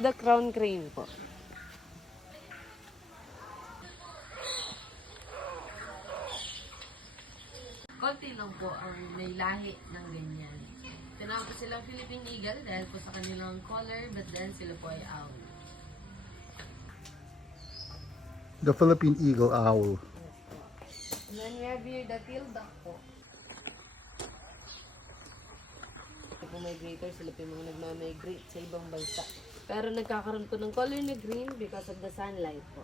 the crown crane po. Konti lang po ang may lahi ng ganyan. Tinawag po silang Philippine Eagle dahil po sa kanilang color, but then sila po ay owl. The Philippine Eagle Owl. And then we have here the teal duck po. Kung migrator, sila po yung mga nagmamigrate sa ibang bansa. Pero nagkakaroon po ng color na green because of the sunlight po.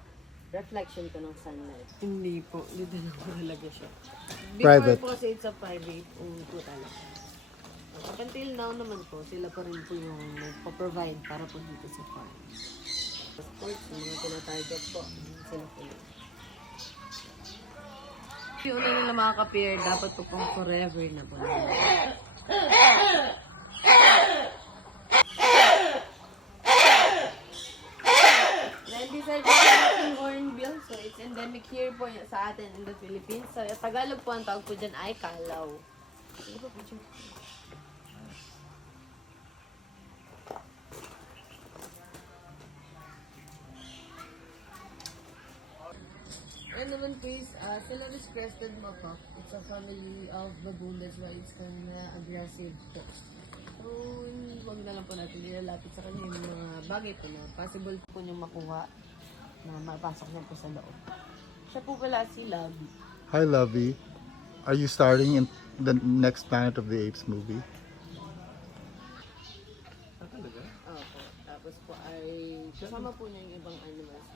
Reflection po ng sunlight. Hindi po. Dito na po talaga siya. Private. Before po kasi it's a private po talaga. Up until now naman po, sila pa rin po yung nagpo-provide para po dito sa farm. Of course, yung mga tinatarget po, sila po yun. Yung una nila makaka-pair, dapat po pong forever na po. Then these are the Philippine hornbill. So it's endemic here po sa atin in the Philippines. So Tagalog po ang tawag po dyan ay kalaw. And naman po is Celeris crested macaque. It's a family of baboon. That's why it's kinda aggressive po. So, huwag na lang po natin nilalapit sa kanya yung mga bagay po na possible po niyong makuha na mapasok niya po sa loob. Siya po pala si Lovey. Hi, Lovey. Are you starring in the next Planet of the Apes movie? Opo. Tapos po ay kasama po niya yung ibang animals.